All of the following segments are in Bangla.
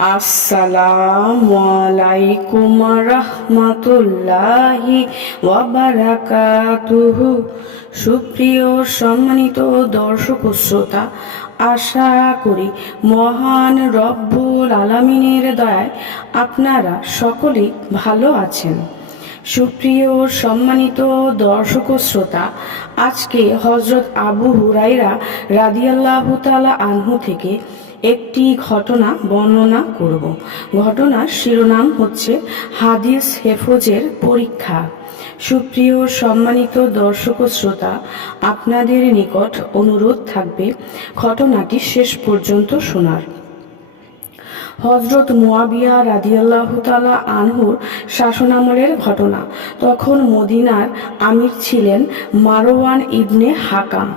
আসসালামু আলাইকুম রহমতুল্লাহি ওয়া বারাকাতুহু। সুপ্রিয় সম্মানিত দর্শক ও শ্রোতা, আশা করি মহান রব্বুল আলামিনের দয়ায় আপনারা সকলেই ভালো আছেন। সুপ্রিয় সম্মানিত দর্শক ও শ্রোতা, আজকে হযরত আবু হুরায়রা রাদিয়াল্লাহু তাআলা আনহু থেকে একটি ঘটনা বর্ণনা করব। ঘটনার শিরোনাম হচ্ছে হাদিস হেফজের পরীক্ষা। সুপ্রিয় সম্মানিত দর্শক ও শ্রোতা, আপনাদের নিকট অনুরোধ থাকবে ঘটনাটি শেষ পর্যন্ত শোনার। হযরত মুয়াবিয়া রাদিয়াল্লাহু তাআলা আনহুর শাসনামলের ঘটনা। তখন মদিনার আমির ছিলেন মারওয়ান ইবনে হাকাম।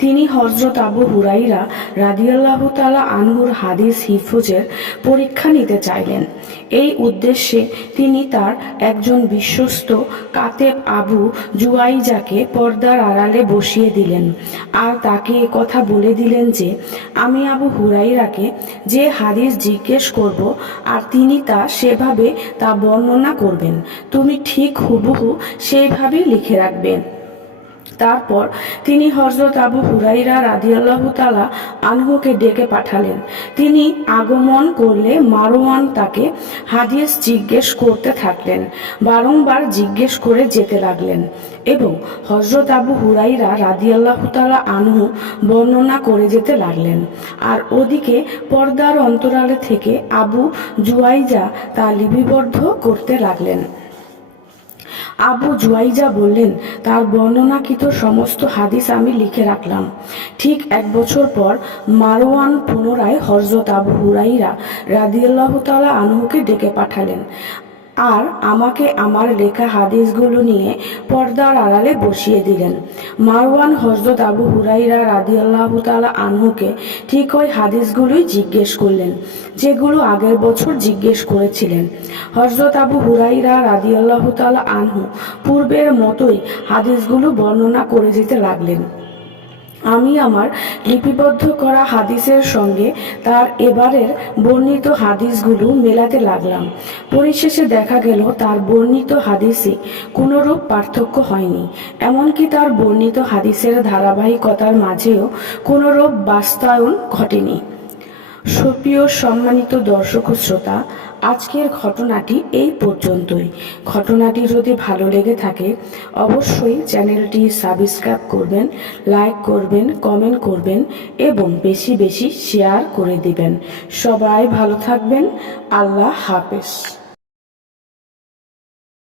তিনি হযরত আবু হুরায়রা রাদিয়াল্লাহু তাআলা আনহুর হাদিস হিফজের পরীক্ষা নিতে চাইলেন। এই উদ্দেশ্যে তিনি তার একজন বিশ্বস্ত কাতেব আবু জুয়াইজাকে পর্দার আড়ালে বসিয়ে দিলেন আর তাকে কথা বলে দিলেন যে, আমি আবু হুরায়রাকে যে হাদিস জিজ্ঞেস করব আর তিনি সেভাবে তা বর্ণনা করবেন, তুমি ঠিক হুবহু সেইভাবে লিখে রাখবেন। তারপর তিনি হযরত আবু হুরায়রা রাদিয়াল্লাহু তাআলা আনহুকে ডেকে পাঠালেন। তিনি আগমন করলে মারওয়ান তাকে হাদিস জিজ্ঞেস করতে থাকলেন, বারংবার জিজ্ঞেস করে যেতে লাগলেন এবং হযরত আবু হুরায়রা রাদিয়াল্লাহু তাআলা আনহু বর্ণনা করে যেতে লাগলেন। আর ওদিকে পর্দার অন্তরালে থেকে আবু জুয়াইজা তা লিপিবদ্ধ করতে লাগলেন। আবু জুয়াইজা বললেন, তার বর্ণনাকৃত সমস্ত হাদিস আমি লিখে রাখলাম। ঠিক 1 বছর পর মারওয়ান পুনরায় হযরত আবু হুরায়রা রাদিয়াল্লাহু তাআলা আনহুকে ডেকে পাঠালেন আর আমাকে আমার লেখা হাদিসগুলো নিয়ে পর্দার আড়ালে বসিয়ে দিলেন। মারওয়ান হযরত আবু হুরায়রা রাদিয়াল্লাহু তাআলা আনহুকে ঠিক ওই হাদিসগুলোই জিজ্ঞেস করলেন যেগুলো আগের বছর জিজ্ঞেস করেছিলেন। হযরত আবু হুরায়রা রাদিয়াল্লাহু তাআলা আনহু পূর্বের মতোই হাদিসগুলো বর্ণনা করে যেতে লাগলেন। আমি আমার লিপিবদ্ধ করা হাদিসের সঙ্গে তার এবারের বর্ণিত হাদিসগুলো মেলাতে লাগলাম। পরিশেষে দেখা গেল তার বর্ণিত হাদিসে কোনোরূপ পার্থক্য হয়নি, এমনকি তার বর্ণিত হাদিসের ধারাবাহিকতার মাঝেও কোনোরূপ বাস্তবায়ন ঘটেনি। সুপ্রিয় সম্মানিত দর্শক ও শ্রোতা, আজকের ঘটনাটি এই পর্যন্তই। ঘটনাটি যদি ভালো লেগে থাকে অবশ্যই চ্যানেলটি সাবস্ক্রাইব করবেন, লাইক করবেন, কমেন্ট করবেন এবং বেশি বেশি শেয়ার করে দিবেন। সবাই ভালো থাকবেন। আল্লাহ হাফেজ।